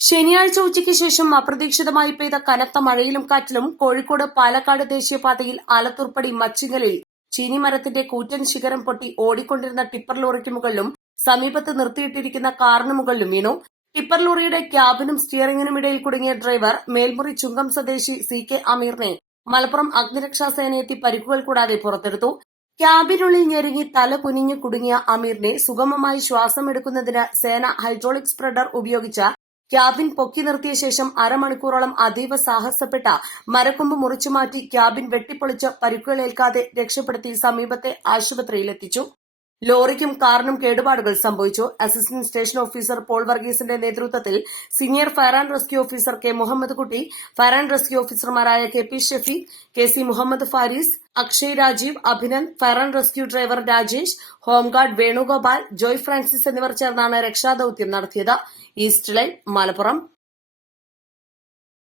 ശനിയാഴ്ച ഉച്ചയ്ക്ക് ശേഷം അപ്രതീക്ഷിതമായി പെയ്ത കനത്ത മഴയിലും കാറ്റിലും കോഴിക്കോട് പാലക്കാട് ദേശീയപാതയിൽ ആലത്തൂർപ്പടി മച്ചിങ്ങലിൽ ചീനിമരത്തിന്റെ കൂറ്റൻ ശിഖരം പൊട്ടി ഓടിക്കൊണ്ടിരുന്ന ടിപ്പർ ലോറിക്ക് മുകളിലും സമീപത്ത് നിർത്തിയിട്ടിരിക്കുന്ന കാറിന് മുകളിലും വീണു. ടിപ്പർ ലോറിയുടെ ക്യാബിനും സ്റ്റിയറിംഗിനും ഇടയിൽ കുടുങ്ങിയ ഡ്രൈവർ മേൽമുറി ചുങ്കം സ്വദേശി സി കെ അമീറിനെ മലപ്പുറം അഗ്നിരക്ഷാസേനയെത്തി പരിക്കുകൾ കൂടാതെ പുറത്തെടുത്തു. ക്യാബിനുള്ളിൽ ഞെരുങ്ങി തല കുനിഞ്ഞു കുടുങ്ങിയ അമീറിനെ സുഗമമായി ശ്വാസമെടുക്കുന്നതിന് സേന ഹൈഡ്രോളിക് സ്പ്രെഡർ ഉപയോഗിച്ച ക്യാബിൻ പൊക്കി നിർത്തിയ ശേഷം അരമണിക്കൂറോളം അതീവ സാഹസപ്പെട്ട മരക്കൊമ്പ് മുറിച്ചുമാറ്റി ക്യാബിൻ വെട്ടിപ്പൊളിച്ച് പരിക്കുകളേൽക്കാതെ രക്ഷപ്പെടുത്തി സമീപത്തെ ആശുപത്രിയിലെത്തിച്ചു. ലോറിക്കും കാറിനും കേടുപാടുകൾ സംഭവിച്ചു. അസിസ്റ്റന്റ് സ്റ്റേഷൻ ഓഫീസർ പോൾ വർഗീസിന്റെ നേതൃത്വത്തിൽ senior fire and rescue officer K Muhammad Kutty fire and rescue ഓഫീസർമാരായ K P Shafeeq K C Muhammad Faris Akshay Rajeev Abhinand fire and rescue driver Rajesh home guard Venugopal Joy Francis എന്നിവർ ചേർന്നാണ് രക്ഷാദൌത്യം നടത്തിയത്. East line Malappuram.